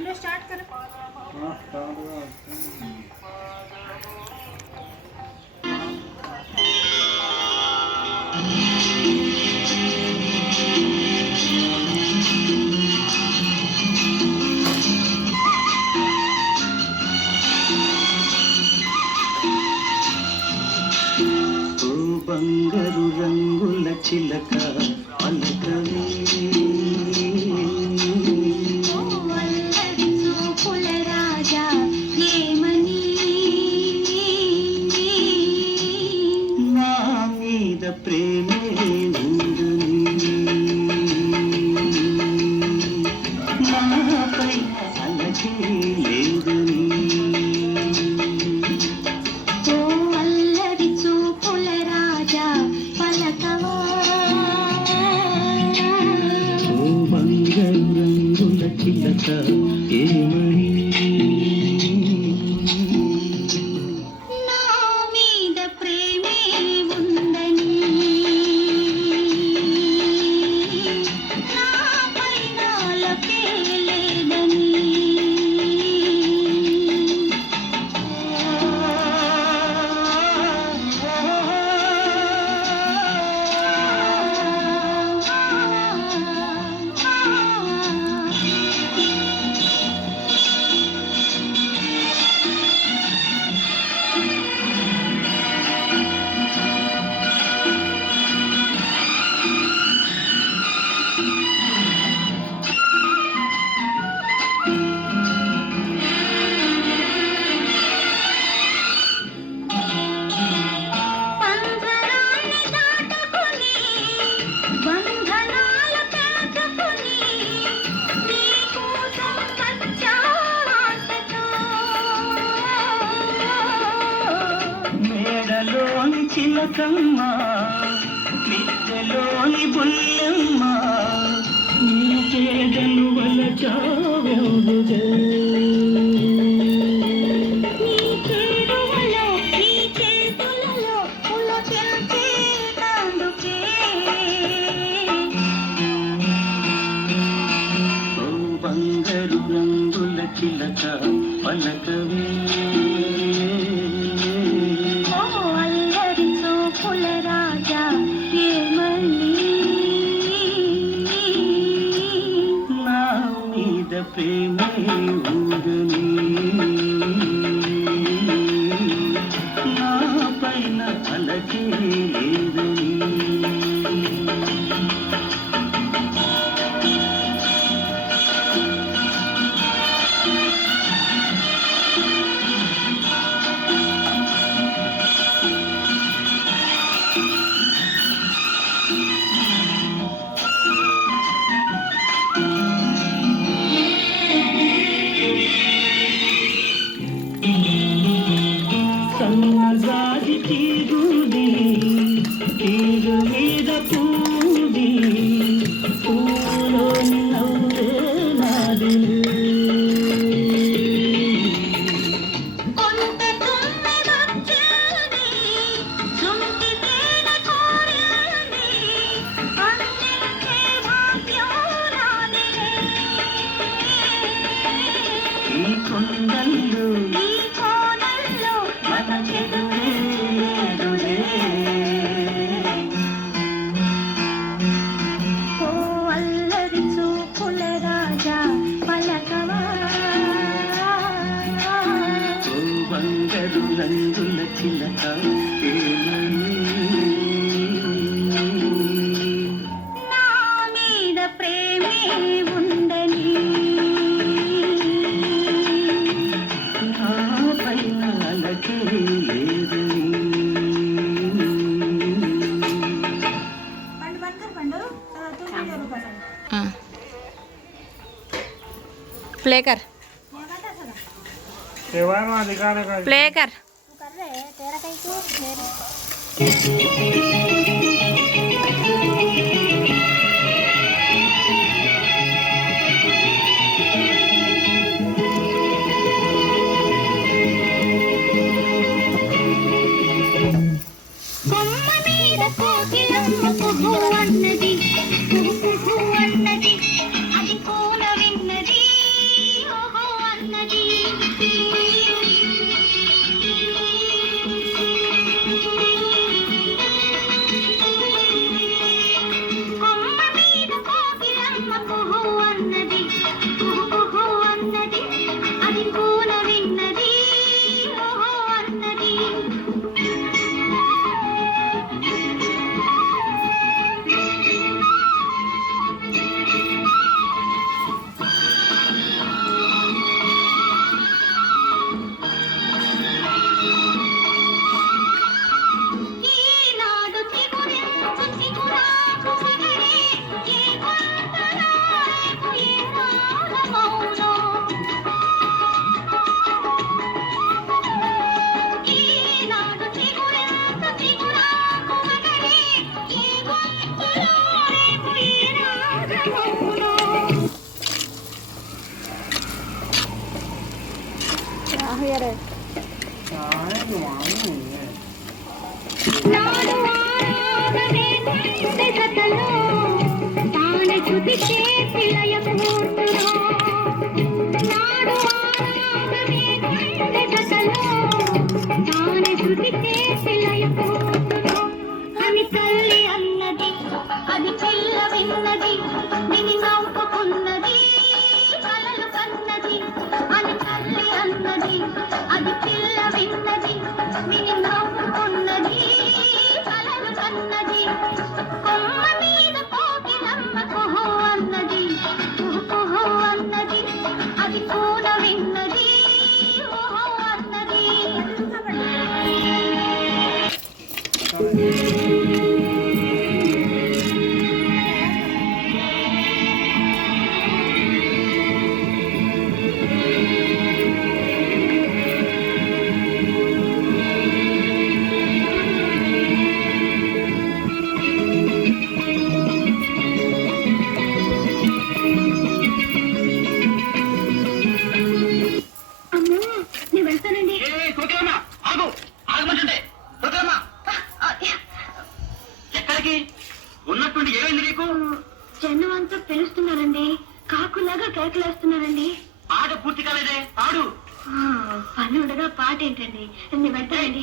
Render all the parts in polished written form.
Pandu start कर। బంగారు రంగుల చిలక పలకవే చూపుల రాజా ఏమని నా మీద ప్రేమే ఉందని నాపై అలకే లేదని చిలక ఏమని నా మీద ప్రేమే ఉందని నా పైన అలకే లేదని మేడలోని చిలకమ్మ మిద్దెలోని బుల్లెమ్మ నీ చేదను వలచావెందుదే నీ చేరువలో నీ చేతులలో పులకించే నందుకే ఓ బంగారు రంగుల చిలక పలకవే చూపుల రాజా ఏమని నా మీద ప్రేమే ఉందని నా పైన అలకే లేదని సన్నజాజి తీరుది తీరు మీద పూది పూలోని నవ్వే నాది కొంత తుమ్మెదొచ్చింది సుంటి తేనె కోరింది అందించే భాగ్యం నాదిలే ఈ కొండల్లో ఈ కోనల్లో మన చెదురే లేదులే ఓ అల్లరి చూపుల రాజా పలకవా ఓ బంగారు రంగుల చిలక ఏమని నా మీద ప్రేమే ఉందని నా పైన అలకే లేదని प्ले कर प्ले कर అది కోన విన్నది ఓహో మౌనం. నాడు ఆరాధనే గుండె జతలో తానే చుతికే పిలయ పూర్తులో. నాడు ఆరాధనే గుండె జతలో తానే చుతికే పిలయ పూర్తులో. అని తల్లి అన్నది అది పిల్ల విన్నది నిన్ను నవ్వుకున్నది కలలు కన్నది. అని తల్లి అన్నది అది పిల్ల విన్నది నిన్ను నవ్వుకున్నది కలలు కన్నది. కొమ్మ మీద కోకిలమ్మ కుహు అన్నది కుహు అన్నది అది కూన విన్నది ఓహో అన్నది. అమ్మో నేను వెళ్తానండి. ఎక్కడికి ఉన్నట్టుండి ఏమైంది నీకు? జనం అంతా పిలుస్తున్నారండి, కాకులాగా కేకలేస్తున్నారండి. పాట పూర్తి కాలేదే, పాడు. పని ఉండగా పాట ఏంటండి, నేను వెళ్తానండి.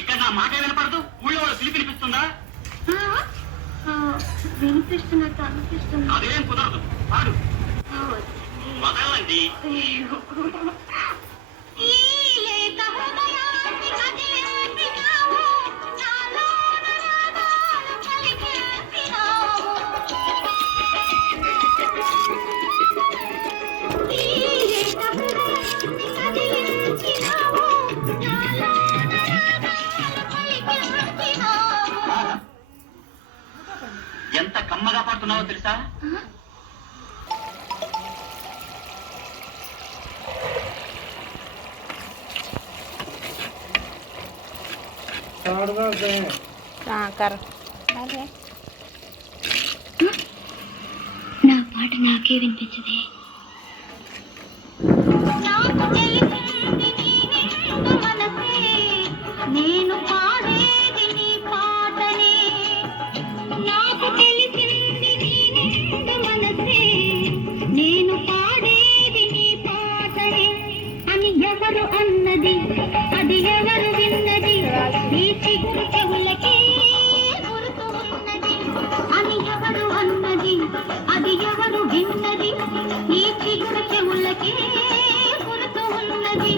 ఇక్కడ నా మాట వినపడదు, ఊళ్ళో వాళ్ళు పిలిపిస్తుందా? వినిపిస్తున్నట్టు అనిపిస్తుంది. అదేం కుదరదు, పాడు. వదలండి. ఈ లేత హృదయాన్ని కదిలించినావు, నాలోన రాగాలు పలికించినావు. ఈ లేత హృదయాన్ని కదిలించినావు, నాలోన రాగాలు పలికించినావు. ఎంత కమ్మగా పాడుతున్నావో తెలుసా? నా పాట నాకే వినిపించదే. నాకు తెలిసింది నీ నిండు మనసే, నేను పాడేది నీ పాటనే. నాకు తెలిసింది నీ నిండు మనసే, నేను పాడేది నీ పాటనే. అని ఎవరు అన్నది అది ఎవరు విన్నది, నీ చిగురు చెవులకి గుర్తు ఉన్నది. అని ఎవరు అన్నది అది ఎవరు విన్నది, నీ చిగురు చెవులకి గుర్తు ఉన్నది.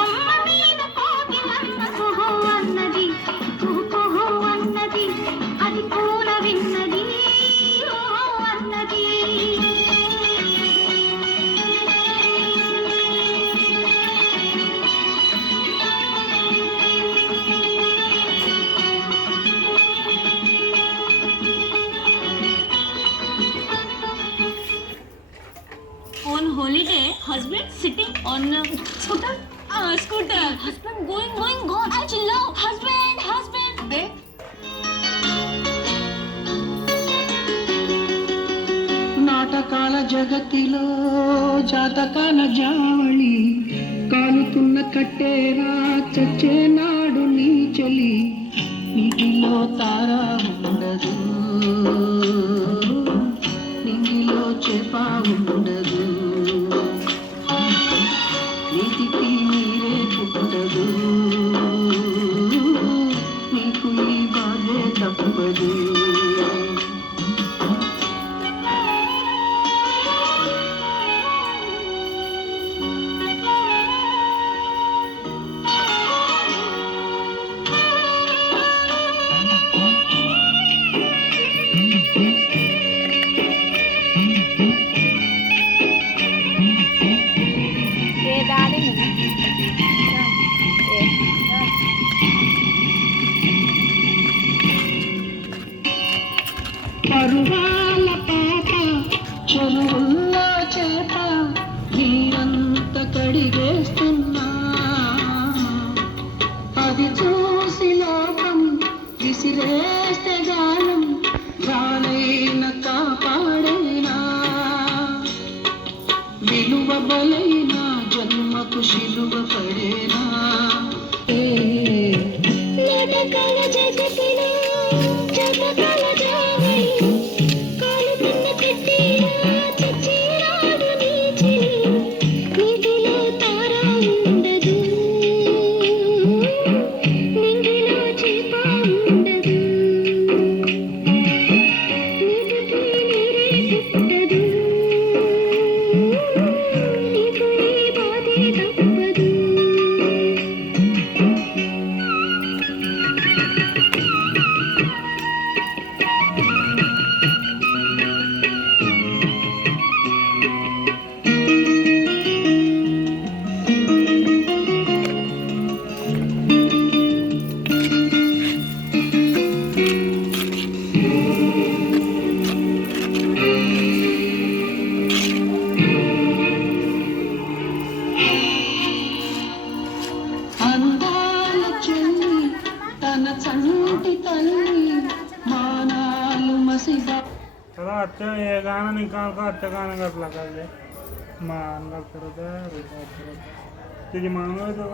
అమ్మ మీద కోకిలమ్మ కుహు అన్నది కుహు అన్నది అది కూర విన్నది ఓహో అన్నది. On holiday, husband sitting on a scooter. Scooter. Husband going. God, I love husband. Babe. నాటకాల జగతిలో జాతకాల జావళి, కాలుతున్న కట్టేరా చచ్చే నాడు నీ చలి. నీటిలో తారా ఉండదు, నింగిలో చేప ఉండదు, నీటికి నీరే పుట్టదు, నీకు ఈ బాధే తప్పదు. బలైన జన్మకు శిలువ పడేనా నాటకాల జగతిన జగకాల జావై కాలు కన్న పెట్టిన చచ్చిరాడు నీచి నీటిలో తార ఉండదు నింగిలో చేప ఉండదు నీటికి నీరే పుట్టదు నీకు ఈ బాధే తప్పదు అందాల చెల్లి తన చంటి తల్లి మానాలు మసిగా चलो अच्छा ये गाना निकाल कर अच्छा गाना कर लगा ले मान कर तुझे मांगो तो